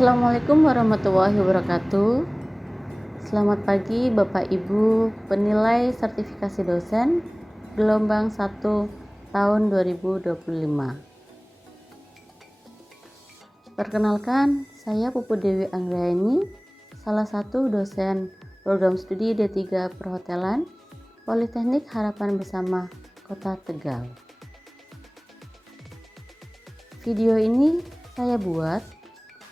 Assalamualaikum warahmatullahi wabarakatuh. Selamat pagi Bapak Ibu penilai sertifikasi dosen gelombang 1 tahun 2025. Perkenalkan, saya Pupu Dewi Anggraini, salah satu dosen program studi D3 Perhotelan Politeknik Harapan Bersama Kota Tegal. Video ini saya buat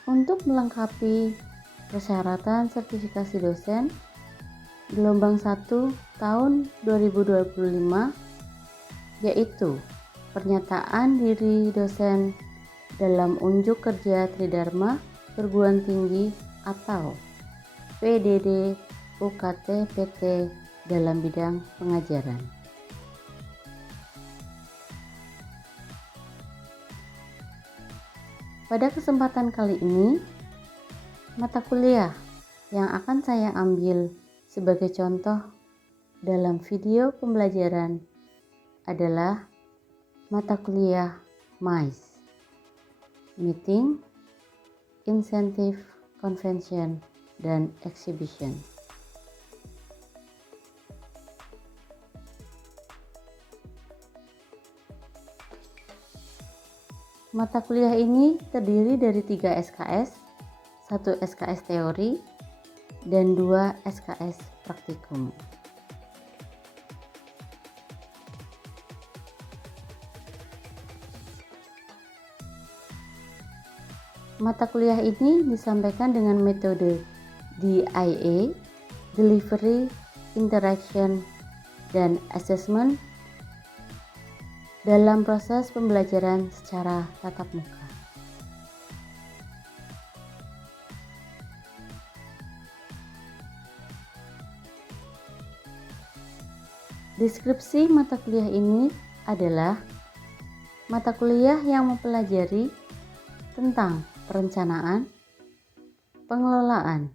untuk melengkapi persyaratan sertifikasi dosen gelombang 1 tahun 2025, yaitu pernyataan diri dosen dalam unjuk kerja Tridharma Perguruan Tinggi atau PDD UKT PT dalam bidang pengajaran. Pada kesempatan kali ini, mata kuliah yang akan saya ambil sebagai contoh dalam video pembelajaran adalah mata kuliah MICE, Meeting, Incentive, Convention, dan Exhibition. Mata kuliah ini terdiri dari 3 SKS, 1 SKS teori, dan 2 SKS praktikum. Mata kuliah ini disampaikan dengan metode DIA, Delivery, Interaction, dan Assessment dalam proses pembelajaran secara tatap muka. Deskripsi mata kuliah ini adalah mata kuliah yang mempelajari tentang perencanaan, pengelolaan,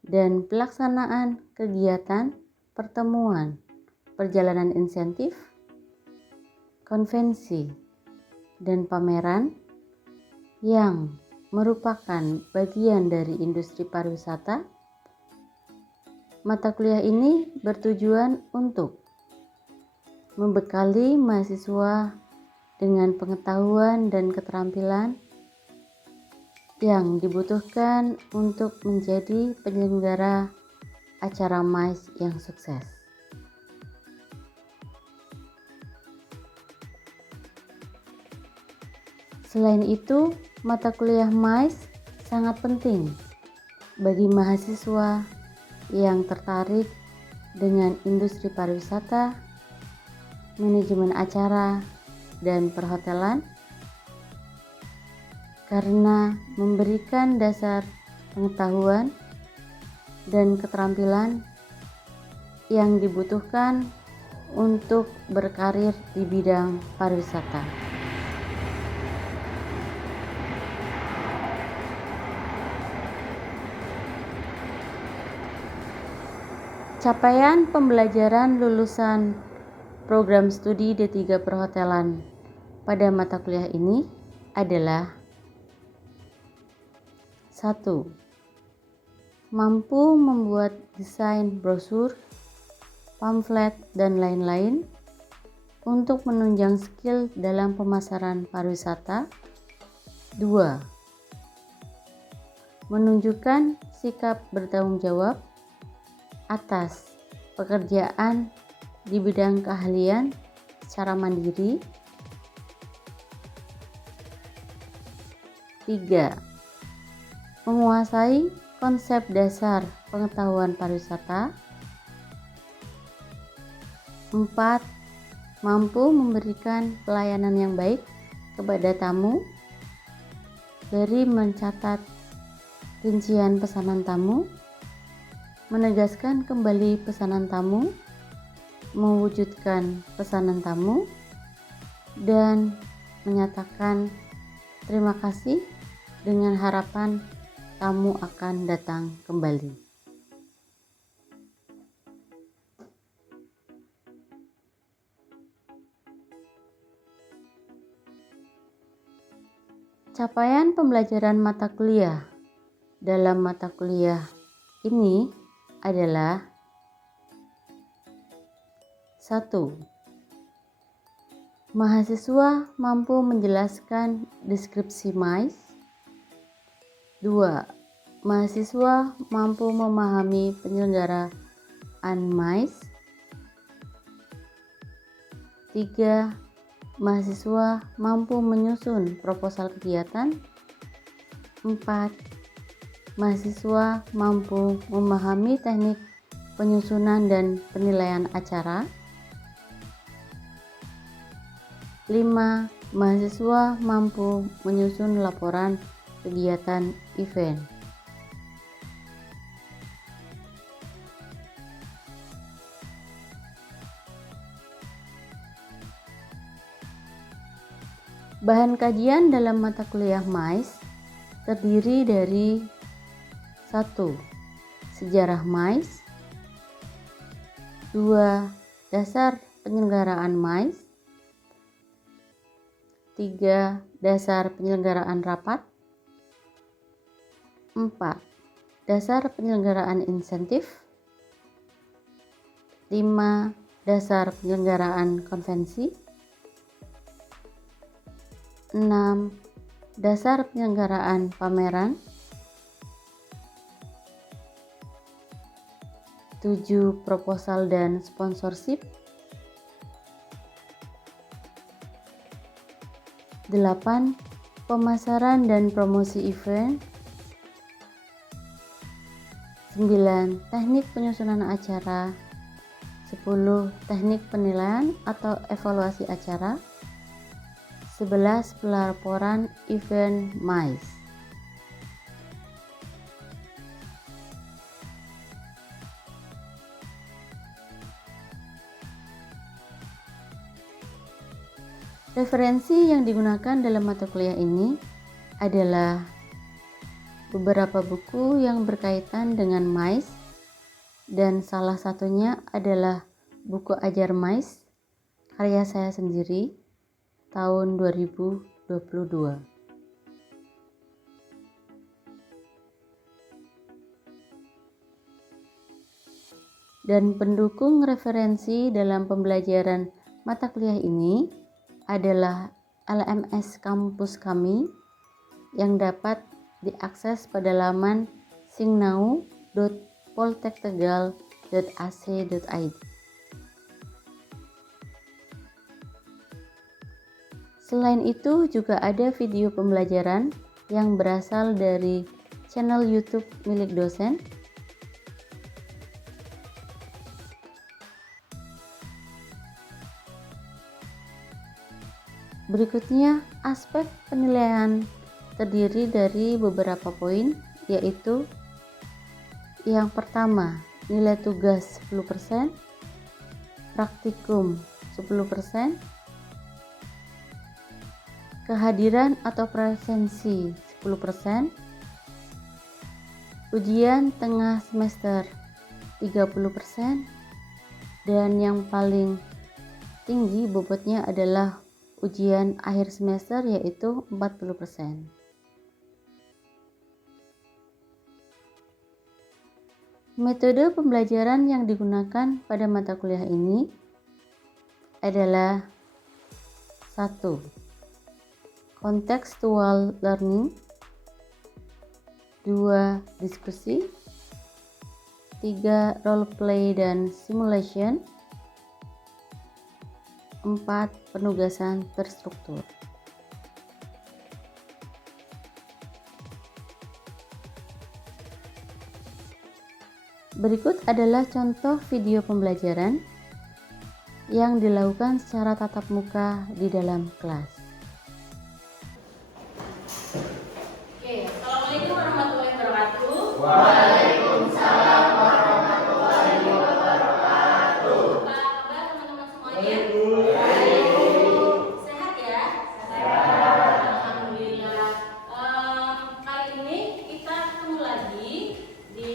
dan pelaksanaan kegiatan pertemuan, perjalanan insentif, konvensi, dan pameran yang merupakan bagian dari industri pariwisata. Mata kuliah ini bertujuan untuk membekali mahasiswa dengan pengetahuan dan keterampilan yang dibutuhkan untuk menjadi penyelenggara acara MICE yang sukses. Selain itu, mata kuliah MICE sangat penting bagi mahasiswa yang tertarik dengan industri pariwisata, manajemen acara, dan perhotelan karena memberikan dasar pengetahuan dan keterampilan yang dibutuhkan untuk berkarir di bidang pariwisata. Capaian pembelajaran lulusan program studi D3 Perhotelan pada mata kuliah ini adalah 1. Mampu membuat desain brosur, pamflet, dan lain-lain untuk menunjang skill dalam pemasaran pariwisata. 2. Menunjukkan sikap bertanggung jawab atas pekerjaan di bidang keahlian secara mandiri. 3. Menguasai konsep dasar pengetahuan pariwisata. 4. Mampu memberikan pelayanan yang baik kepada tamu dari mencatat rincian pesanan tamu, menegaskan kembali pesanan tamu, mewujudkan pesanan tamu, dan menyatakan terima kasih dengan harapan tamu akan datang kembali. Capaian pembelajaran mata kuliah dalam mata kuliah ini adalah 1. Mahasiswa mampu menjelaskan deskripsi MICE. 2. Mahasiswa mampu memahami penyelenggaraan MICE. 3. Mahasiswa mampu menyusun proposal kegiatan. 4. Mahasiswa mampu memahami teknik penyusunan dan penilaian acara. 5. Mahasiswa mampu menyusun laporan kegiatan event. Bahan kajian dalam mata kuliah MICE terdiri dari 1. Sejarah MICE. 2. Dasar penyelenggaraan MICE. 3. Dasar penyelenggaraan rapat. 4. Dasar penyelenggaraan insentif. 5. Dasar penyelenggaraan konvensi. 6. Dasar penyelenggaraan pameran. 7. Proposal dan sponsorship. 8. Pemasaran dan promosi event. 9. Teknik penyusunan acara. 10. Teknik penilaian atau evaluasi acara. 11. Pelaporan event MICE. Referensi yang digunakan dalam mata kuliah ini adalah beberapa buku yang berkaitan dengan MICE, dan salah satunya adalah buku Ajar MICE karya saya sendiri tahun 2022. Dan pendukung referensi dalam pembelajaran mata kuliah ini adalah LMS kampus kami yang dapat diakses pada laman singnau.poltektegal.ac.id. Selain itu juga ada video pembelajaran yang berasal dari channel YouTube milik dosen. Berikutnya, aspek penilaian terdiri dari beberapa poin, yaitu yang pertama, nilai tugas 10%, praktikum 10%, kehadiran atau presensi 10%, ujian tengah semester 30%, dan yang paling tinggi bobotnya adalah ujian akhir semester yaitu 40%. Metode pembelajaran yang digunakan pada mata kuliah ini adalah 1. Contextual learning. 2. Diskusi. 3. Role play dan simulation. 4. Penugasan terstruktur. Berikut adalah contoh video pembelajaran yang dilakukan secara tatap muka di dalam kelas. Oke, Assalamualaikum warahmatullahi wabarakatuh. Waalaikumsalam warahmatullahi wabarakatuh. Apa kabar teman-teman semuanya? Sehat ya? Sehat. Alhamdulillah. Kali ini kita ketemu lagi di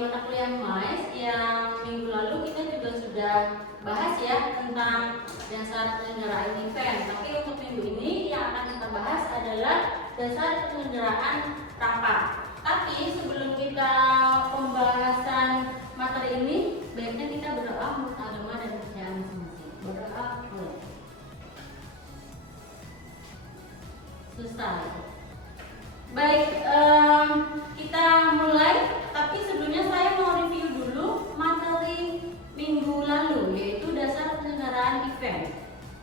mata kuliah MICE yang minggu lalu kita juga sudah bahas ya tentang dasar penyelenggaraan event. Tapi untuk minggu ini yang akan kita bahas adalah dasar penyelenggaraan rapat. Tapi Tapi sebelum kita pembahasan materi ini, baiknya kita berdoa menurut agama dan kepercayaan masing-masing. Berdoa mulai. Selesai. Baik, kita mulai. Tapi sebelumnya saya mau review dulu materi minggu lalu, yaitu dasar penyelenggaraan event.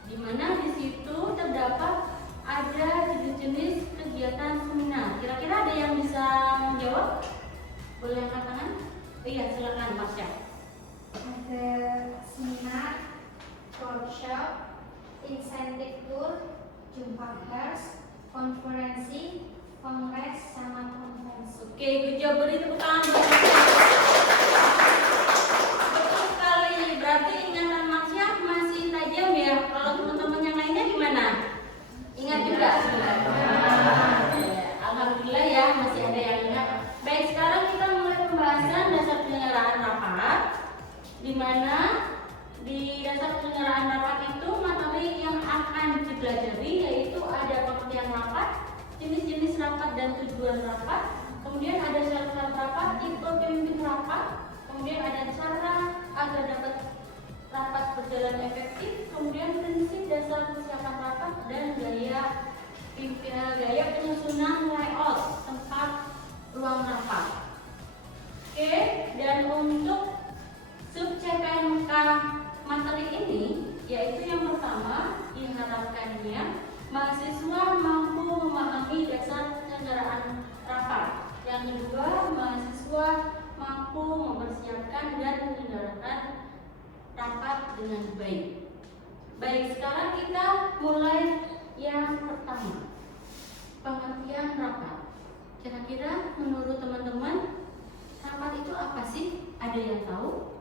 Di mana di situ terdapat ada jenis-jenis kegiatan seminar. Kira-kira ada yang bisa menjawab? Boleh angkat tangan? Oh iya, silakan Marsha. Ada seminar, workshop, insentif tour, jumpa pers, konferensi, kongres, sama konferensi. Oke, good job. Beri tepuk tangan. Betul sekali. Berarti ingatan Marsha masih tajam ya. Kalau teman-teman yang lainnya gimana? Ingat juga? Alhamdulillah ya, masih ada yang ingat. Baik, sekarang kita mulai pembahasan dasar penyelenggaraan rapat. Di mana di dasar penyelenggaraan rapat itu materi yang akan dipelajari yaitu ada pengertian rapat, jenis-jenis rapat dan tujuan rapat, kemudian ada syarat-syarat rapat, tipe pemimpin rapat, kemudian ada cara agar dapat rapat berjalan efektif, kemudian prinsip dasar persiapan rapat dan gaya penyusunan layout tempat ruang rapat. Oke, dan untuk sub CPNK materi ini, yaitu yang pertama diharapkannya mahasiswa mampu memahami dasar penyelenggaraan rapat. Yang kedua, mahasiswa mampu mempersiapkan dan menyelenggarakan rapat dengan baik. Baik, sekarang kita mulai yang pertama, pengertian rapat. Kira-kira menurut teman-teman, rapat itu apa sih? Ada yang tahu?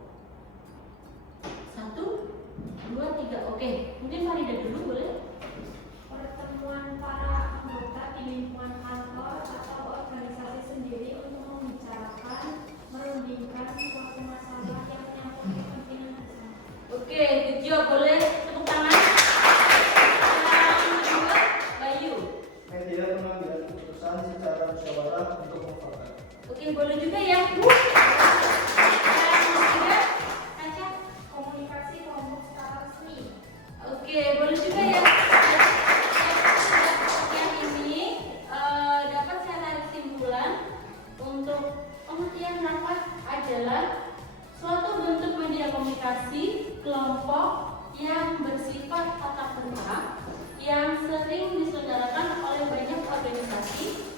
1, 2, 3. Oke, mungkin Farida dulu boleh? Pertemuan para anggota di lingkungan kantor atau organisasi sendiri untuk membicarakan, merundingkan suatu masalah yang menyangkut kepentingan bersama. Oke, good job. Boleh tepuk tangan. Yang kedua, Bayu. Media pengambilan keputusan secara musyawarah untuk mufakat. Oke, boleh juga ya. Yang ketiga, Kaca. Komunikasi kelompok secara resmi. Oke, boleh juga ya. Yang ini dapat saya tarik kesimpulan untuk pengertian rapat adalah suatu bentuk media komunikasi kelompok yang bersifat tatap muka yang sering diselenggarakan oleh banyak organisasi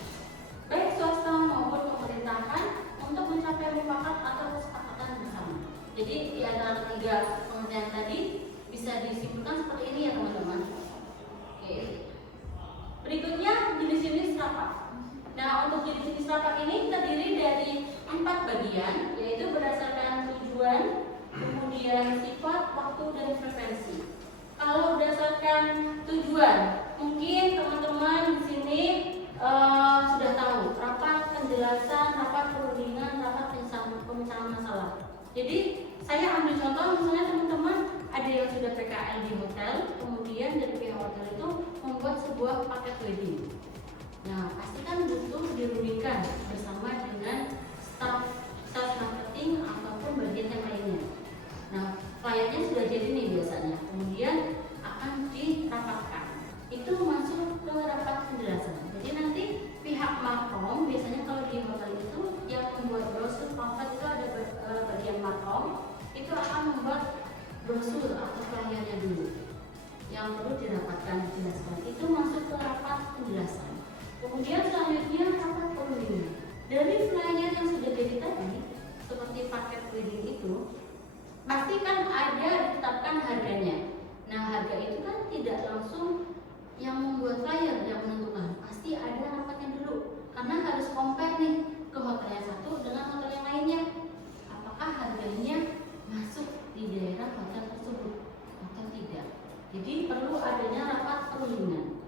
baik swasta maupun pemerintahan untuk mencapai mufakat atau kesepakatan bersama. Jadi di antara ketiga pengertian tadi bisa disimpulkan seperti ini ya teman-teman. Oke. Berikutnya jenis-jenis rapat. Nah, untuk jenis-jenis rapat ini terdiri dari 4 bagian, yaitu berdasarkan tujuan, kemudian sifat, waktu, dan frekuensi. Kalau berdasarkan tujuan, mungkin teman-teman di sini sudah tahu rapat penjelasan, rapat perundingan, rapat pemecahan masalah. Jadi saya ambil contoh, misalnya teman-teman ada yang sudah PKL di hotel, kemudian dari pihak hotel itu membuat sebuah paket wedding. Nah, pasti kan butuh dirundingkan bersama dengan staf marketing ataupun bagian yang lainnya. Nah, kliennya sudah jadi nih biasanya, kemudian akan dirapatkan. Itu masuk ke rapat penjelasan. Jadi nanti pihak markom biasanya kalau di hotel itu yang membuat brosur pamflet itu ada bagian markom, itu akan membuat brosur atau flyernya dulu yang perlu dirapatkan dijelaskan. Itu masuk ke rapat penjelasan. Kemudian selanjutnya rapat perundingan. Dari flyer yang sudah jadi tadi, seperti paket wedding itu, pasti kan ada ditetapkan harganya. Nah, harga itu kan tidak langsung yang membuat flyer yang menentukan. Pasti ada rapatnya dulu, karena harus compare nih ke hotel yang satu dengan hotel yang lainnya. Apakah harganya masuk di daerah hotel tersebut atau tidak? Jadi perlu adanya rapat perundingan.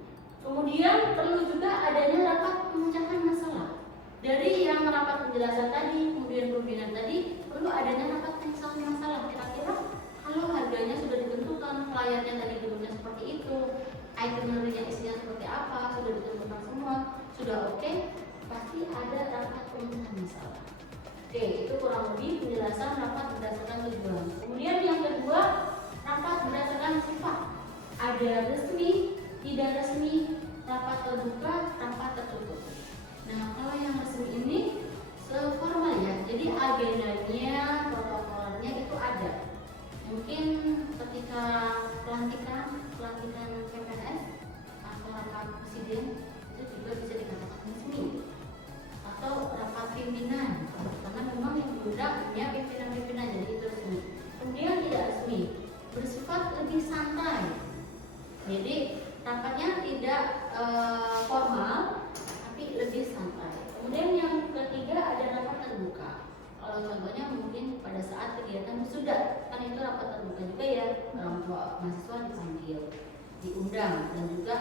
Kemudian perlu juga adanya rapat pemecahan masalah. Dari yang rapat penjelasan tadi, kemudian perundingan tadi, perlu adanya rapat pemecahan masalah. Kira-kira kalau harganya sudah ditentukan, flyernya tadi bentuknya seperti itu, itinerary-nya isinya seperti apa, sudah ditentukan semua, sudah oke, pasti ada rapat pemecahan masalah. Oke, itu kurang lebih penjelasan rapat berdasarkan tujuan. Kemudian yang kedua, rapat berdasarkan sifat. Ada resmi, tidak resmi, rapat terbuka, rapat tertutup. Nah, kalau yang resmi ini seformal ya, jadi agendanya, protokolnya itu ada. Mungkin ketika pelantikan PPNS atau rapat presiden itu juga bisa dikatakan resmi, atau rapat pimpinan karena memang yang diundang hanya pimpinan-pimpinan, jadi itu resmi. Kemudian tidak resmi, bersifat lebih santai, jadi rapatnya tidak formal tapi lebih santai. Kemudian yang ketiga ada rapat terbuka. Kalau contohnya mungkin pada saat kegiatan sudah, kan itu rapat terbuka juga ya, orang tua mahasiswa dipanggil, diundang, dan juga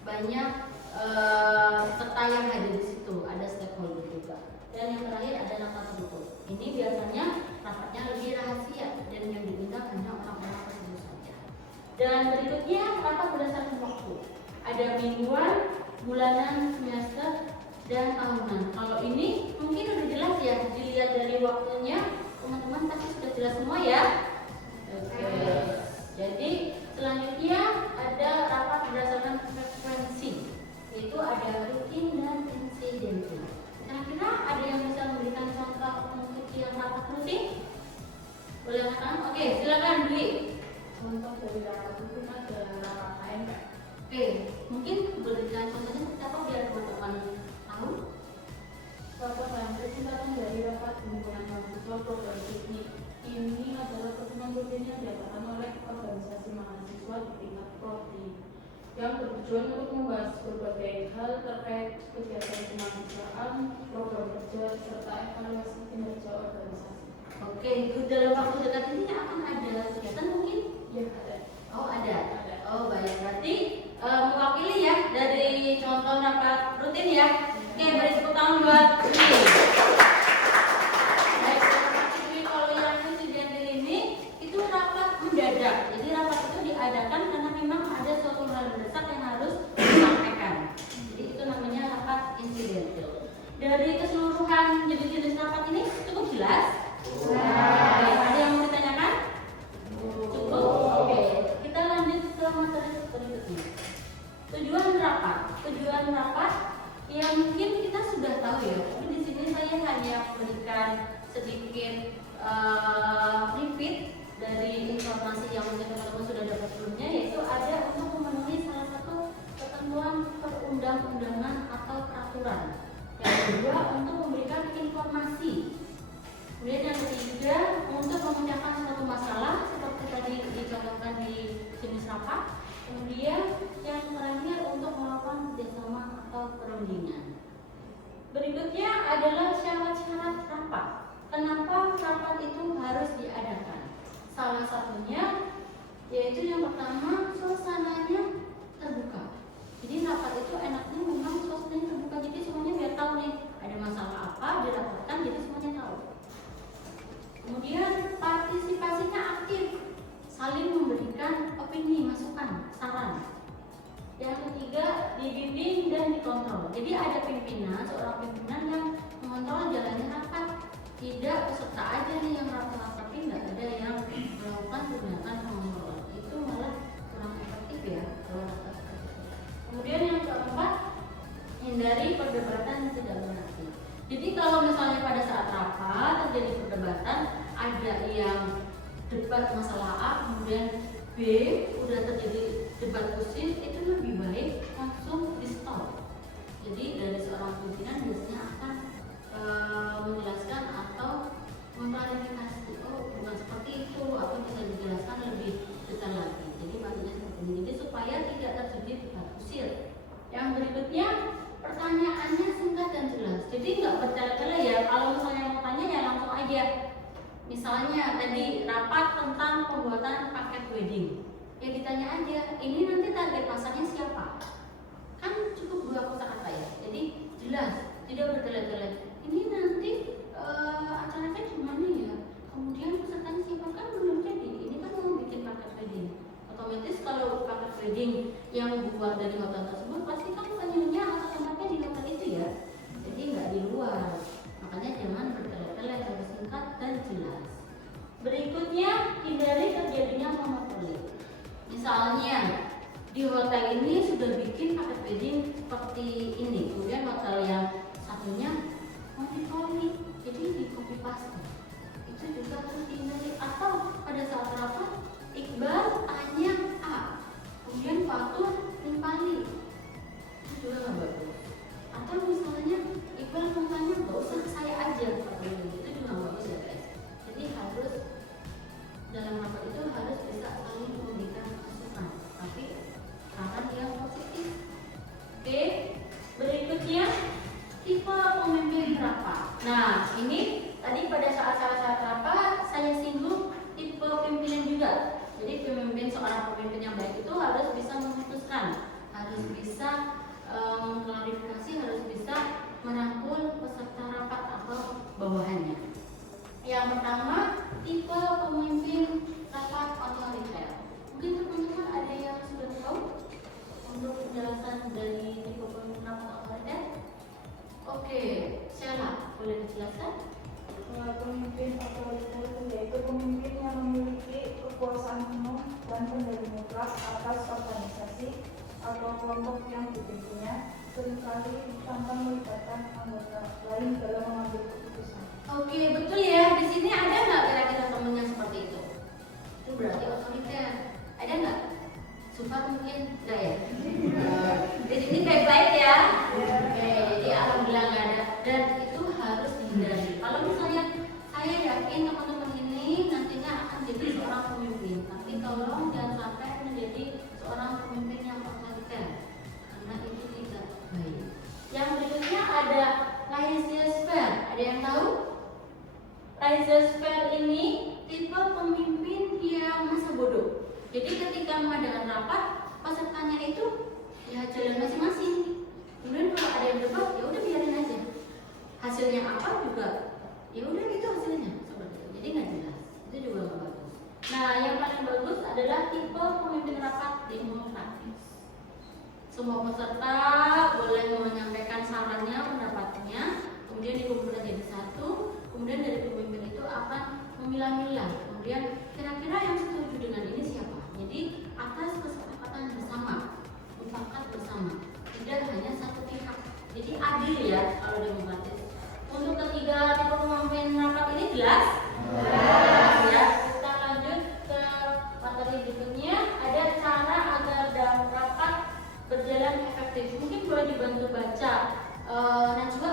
banyak peserta yang hadir di situ, ada stakeholder juga. Dan yang terakhir ada rapat tertutup. Ini biasanya rapatnya lebih rahasia dan yang diundang hanya orang-orang tertentu saja. Dan berikutnya rapat berdasarkan waktu. Ada mingguan, bulanan, semester, dan tahunan. Kalau ini mungkin udah jelas ya, dilihat dari waktunya, teman-teman pasti sudah jelas semua ya. Oke. Jadi selanjutnya ada rapat berdasarkan frekuensi, yaitu ada rutin dan insidental. Kira-kira ada yang bisa memberikan contoh untuk yang rapat rutin? Boleh kan? Oke, silakan Dwi. Contoh dari rapat itu ada rapat HMP. Oke, mungkin berikan contohnya seperti apa biar teman-teman tahu. Rapat HMP singkatan dari rapat himpunan mahasiswa program teknik. Ini adalah pertemuan rutin yang diadakan oleh organisasi mahasiswa di tingkat prodi yang bertujuan untuk membahas berbagai hal terkait kegiatan kemahasiswaan, program kerja, serta evaluasi kinerja organisasi. Oke, dalam waktu dekat ini akan ada kegiatan mungkin? Ya, ada. Oh, ada. Oh, baik. Berarti mewakili ya dari contoh rapat rutin ya. Oke, beri tepuk tangan buat Dwi. Baik, Dwi, kalau yang insidental ini itu rapat mendadak. Jadi rapat itu diadakan karena memang ada suatu hal mendesak yang harus disampaikan. Jadi itu namanya rapat insidental. Dari keseluruhan jenis-jenis rapat ini cukup jelas? Baik, ada yang mau ditanyakan? Cukup? Oke, kita lanjut ke materi berikutnya. Tujuan rapat yang mungkin kita sudah tahu ya, tapi di sini saya hanya berikan sedikit repeat dari informasi yang mungkin teman-teman sudah dapat sebelumnya, yaitu ada untuk memenuhi salah satu ketentuan perundang-undangan atau peraturan. Yang kedua untuk memberikan informasi. Kemudian yang ketiga untuk memecahkan suatu masalah seperti tadi dicontohkan di jenis rapat. Kemudian yang terakhir untuk melakukan kerjasama atau perundingan. Berikutnya adalah syarat-syarat rapat. Kenapa rapat itu harus diadakan? Salah satunya yaitu yang pertama suasananya terbuka. Jadi rapat itu enaknya memang suasananya terbuka, jadi semuanya biar tahu nih ada masalah apa dirapatkan, jadi semuanya tahu. Kemudian partisipasinya aktif, saling memberikan opini, masukan, saran. Yang ketiga dibimbing dan dikontrol. Jadi ada pimpinan, seorang pimpinan yang mengontrol jalannya rapat. Tidak peserta aja nih yang rapat, tapi nggak ada yang melakukan kegiatan pengontrolan. Itu malah kurang efektif ya kalau rapat. Kemudian yang keempat, hindari perdebatan yang tidak berarti. Jadi kalau misalnya pada saat rapat terjadi perdebatan, ada yang debat masalah A, kemudian B udah terjadi debat khusus, itu lebih baik langsung di stop. Jadi dari seorang pimpinan biasanya akan menjelaskan atau mengklarifikasi, oh bukan seperti itu, atau bisa dijelaskan lebih detail lagi. Jadi maksudnya seperti ini, jadi supaya tidak terjadi debat kusir. Yang berikutnya pertanyaannya singkat dan jelas. Jadi nggak bertele-tele ya. Kalau misalnya mau tanya ya langsung aja. Misalnya tadi rapat tentang pembuatan paket wedding, ya ditanya aja, ini nanti target pasarnya siapa? Kan cukup 2 kosakata ya. Jadi jelas, tidak bertele-tele. Ini nanti acaranya gimana ya? Kemudian pesertanya siapa, kan belum jadi. Ini kan mau bikin paket wedding. Otomatis kalau paket wedding yang dibuat dari hotel tersebut pasti kan venue-nya atau tempatnya di hotel itu ya. hotel ini sudah bikin paket wedding seperti ini. Kemudian hotel yang satunya mau di jadi di copy paste. Itu juga harus dihindari. Atau pada saat rapat Iqbal tanya A, kemudian Fatur nimpali, itu juga nggak bagus. Atau misalnya Iqbal mau tanya nggak usah saya aja, itu juga nggak bagus ya guys. Jadi harus dalam rapat itu harus bisa saling memberikan masukan, tapi saran yang positif. Oke, berikutnya tipe pemimpin rapat. Nah, ini tadi pada saat rapat saya singgung tipe pimpinan juga. Jadi seorang pemimpin yang baik itu harus bisa memutuskan, harus bisa mengklarifikasi, harus bisa merangkul peserta rapat atau bawahannya. Yang pertama, tipe pemimpin rapat otoriter. Mungkin teman-teman ada yang sudah tahu untuk penjelasan dari tipe pemimpin rapat otoriter? Oke, Sheila, boleh dijelaskan? Pemimpin otoriter yaitu pemimpin yang memiliki kekuasaan penuh dan kendali mutlak atas organisasi atau kelompok yang dipimpinnya, seringkali tanpa melibatkan anggota lain dalam mengambil keputusan. Oke, betul ya. Di sini ada nggak kira-kira temen yang seperti itu? Itu berarti otoriter. Ada nggak? Sufat mungkin nggak ya? Di sini baik-baik ya. Oke, jadi alhamdulillah nggak ada. Dan itu harus dihindari. Kalau misalnya saya yakin teman-teman ini nantinya akan jadi seorang pemimpin, tapi tolong jangan sampai menjadi seorang pemimpin yang otoriter, karena itu tidak baik. Yang berikutnya ada laissez-faire. Ada yang tahu? Laissez-faire ini tipe pemimpin yang masa bodoh. Jadi ketika mengadakan rapat, pesertanya itu ya jalan masing-masing. Kemudian kalau ada yang debat, ya udah biarin aja. Hasilnya apa juga, ya udah itu hasilnya seperti itu. Jadi nggak jelas. Itu juga nggak bagus. Nah, yang paling bagus adalah tipe pemimpin rapat demokratis. Semua peserta boleh menyampaikan sarannya, pendapatnya, kemudian dikumpulkan jadi satu. Kemudian dari pemimpin itu akan memilah-milah. Kemudian kira-kira yang setuju dengan ini siapa? Jadi atas kesepakatan bersama, mufakat bersama, tidak hanya satu pihak. Jadi adil ya kalau demokratis. Untuk ketiga tipe pemimpin rapat ini jelas? Jelas ya. Kita lanjut ke materi berikutnya. Ada cara agar rapat berjalan efektif. Mungkin boleh dibantu baca. Najwa.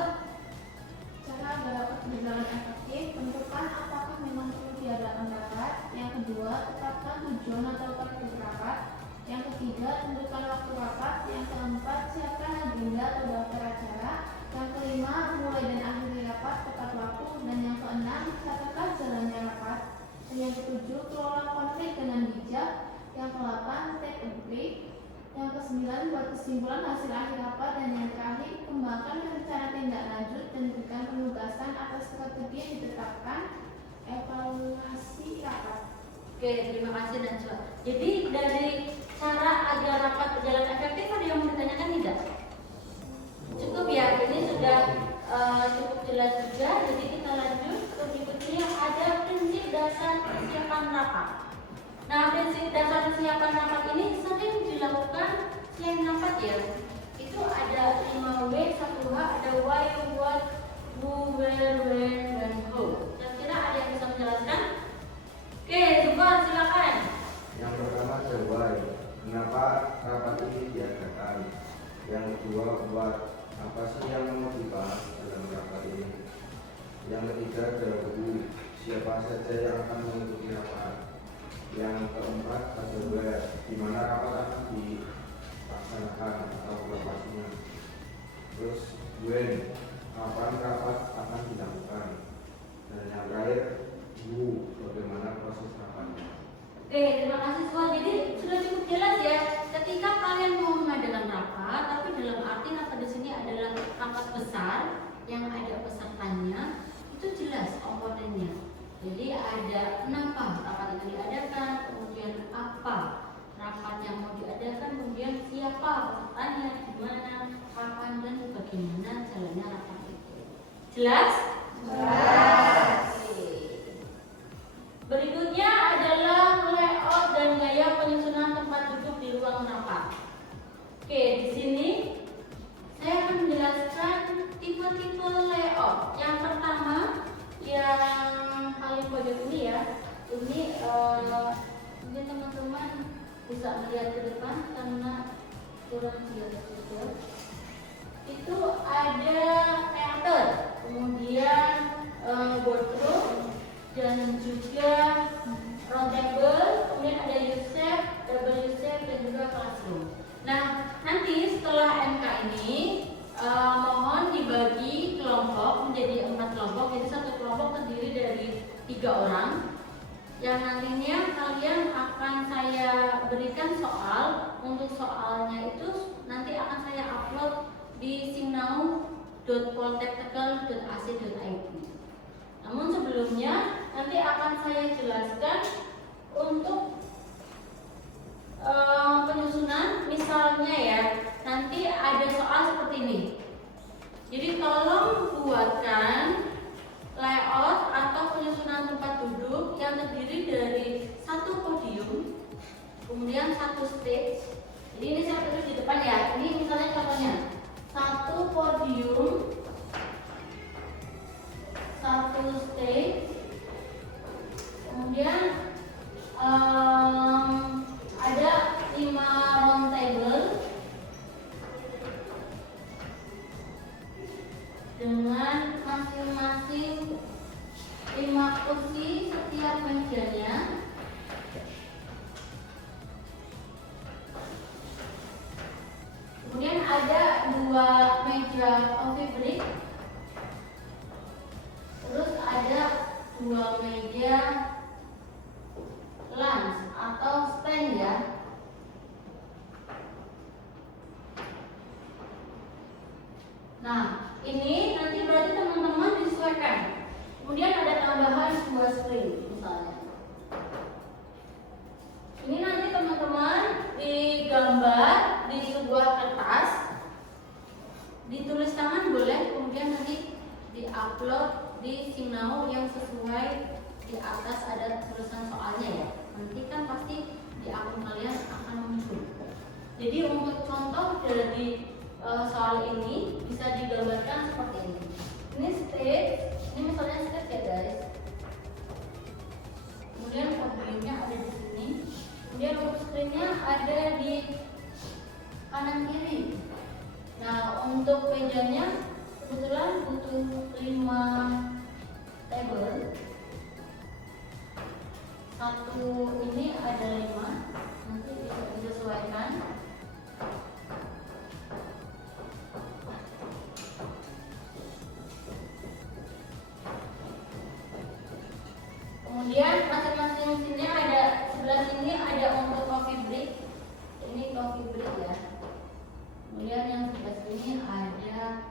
Cara agar rapat berjalan efektif, tentukan apakah memang perlu diadakan rapat. Yang kedua, tetapkan tujuan atau target rapat. Yang ketiga, tentukan waktu rapat. Yang keempat, siapkan agenda atau daftar acara. Yang kelima, mulai dan akhiri rapat tepat waktu. Dan yang keenam, catatlah jalannya rapat. Dan yang ketujuh, kelola konflik dengan bijak. Yang kedelapan, take a break. Yang kesembilan, buat kesimpulan hasil akhir rapat. Dan yang terakhir, kembangkan rencana tindak lanjut dan berikan penugasan atas strategi yang ditetapkan. Evaluasi rapat. Oke, terima kasih Najwa. Jadi dari cara agar rapat berjalan efektif ada yang mau ditanyakan tidak? Cukup ya, ini sudah cukup jelas juga. Jadi kita lanjut ke berikutnya, ada prinsip dasar persiapan rapat. Nah, prinsip dasar persiapan rapat ini sering dilakukan selain rapat ya. Itu ada 5W, 1H, ada why, what, who, where, when, and how. Kira-kira ada yang bisa menjelaskan? Oke, Zubar silakan. Yang pertama ada why, kenapa rapat ini diadakan. Yang kedua, what, apa sih yang mau dibahas dalam rapat ini. Yang ketiga ada who, siapa saja yang akan mengikuti rapat. Yang keempat ada where, di mana rapat akan dilaksanakan atau lokasinya. Terus when, kapan rapat akan dilakukan. Dan yang terakhir who, bagaimana proses rapatnya. Oke, terima kasih semua. Jadi sudah cukup jelas ya. Ketika kalian mau mengadakan rapat, tapi dalam arti rapat di sini adalah rapat besar yang ada pesertanya, itu jelas komponennya. Jadi ada kenapa rapat itu diadakan, kemudian apa rapat yang mau diadakan, kemudian siapa pesertanya, di mana, kapan, dan bagaimana jalannya rapat itu. Jelas? Jelas. Berikutnya adalah layout dan gaya penyusunan tempat duduk di ruang rapat. teman-teman bisa melihat ke depan karena kurang jelas juga. Itu ada teater, kemudian boardroom, dan juga round table, kemudian ada U-shape, double U-shape, dan juga classroom. Nah, nanti setelah MK ini mohon dibagi kelompok menjadi 4 kelompok. Jadi satu kelompok terdiri dari 3 orang yang nantinya kalian akan saya berikan soal. Untuk soalnya itu nanti akan saya upload di sinau.poltektegal.ac.id. Namun sebelumnya nanti akan saya jelaskan untuk penyusunan. Misalnya ya, nanti ada soal seperti ini. Jadi tolong buatkan layout atau penyusunan tempat duduk yang terdiri dari satu podium, kemudian satu stage. Jadi ini saya tulis di depan ya. Ini misalnya contohnya, satu podium, satu stage, kemudian ada 5 round table dengan masing-masing 5 kursi setiap mejanya. Kemudian ada 2 meja coffee break. Terus ada 2 meja lunch atau stand ya. Nah, ini nanti berarti teman-teman disesuaikan. Kemudian ada tambahan 2 screen misalnya. Ini nanti teman-teman digambar di sebuah kertas, ditulis tangan boleh, kemudian nanti diupload di Sinau yang sesuai. Di atas ada tulisan soalnya ya. Nanti kan pasti di akun kalian akan muncul. Jadi untuk contoh dari soal ini bisa digambarkan seperti ini. Ini stage, ini misalnya stage ya guys. Kemudian podiumnya ada di sini. Kemudian untuk screennya ada di kanan kiri. Nah, untuk mejanya kebetulan butuh 5 table. Satu ini ada 5, nanti bisa disesuaikan. Kemudian masing-masing sini ada, sebelah sini ada untuk coffee break. Ini coffee break ya. Kemudian yang sebelah sini ada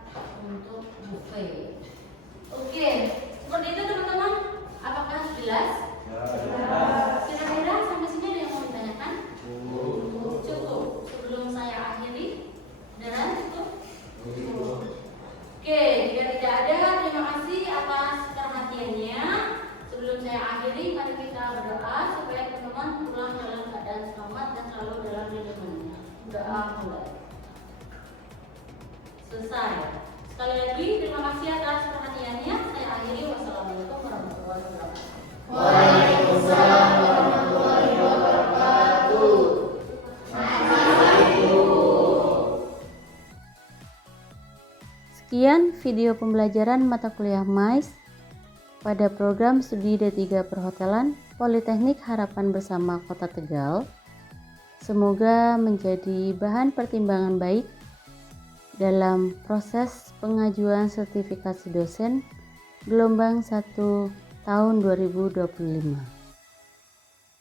untuk buffet. Oke, seperti itu teman-teman. Apakah jelas? Kira-kira sampai sini ada yang mau ditanyakan? Cukup. Sebelum saya akhiri, dan cukup. Oke, jika tidak ada, terima kasih atas perhatiannya. Sebelum saya akhiri, mari kita berdoa supaya teman-teman pulang dalam keadaan selamat dan selalu dalam lindungannya. Doa mulai. Selesai. Sekali lagi, terima kasih atas perhatiannya. Saya akhiri. Wassalamualaikum warahmatullahi wabarakatuh. Waalaikumsalam warahmatullahi wabarakatuh. Sekian video pembelajaran mata kuliah MICE pada program studi D3 Perhotelan Politeknik Harapan Bersama Kota Tegal. Semoga menjadi bahan pertimbangan baik dalam proses pengajuan sertifikasi dosen gelombang 1 tahun 2025.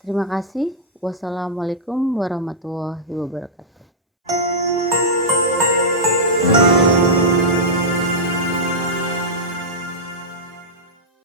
Terima kasih. Wassalamualaikum warahmatullahi wabarakatuh.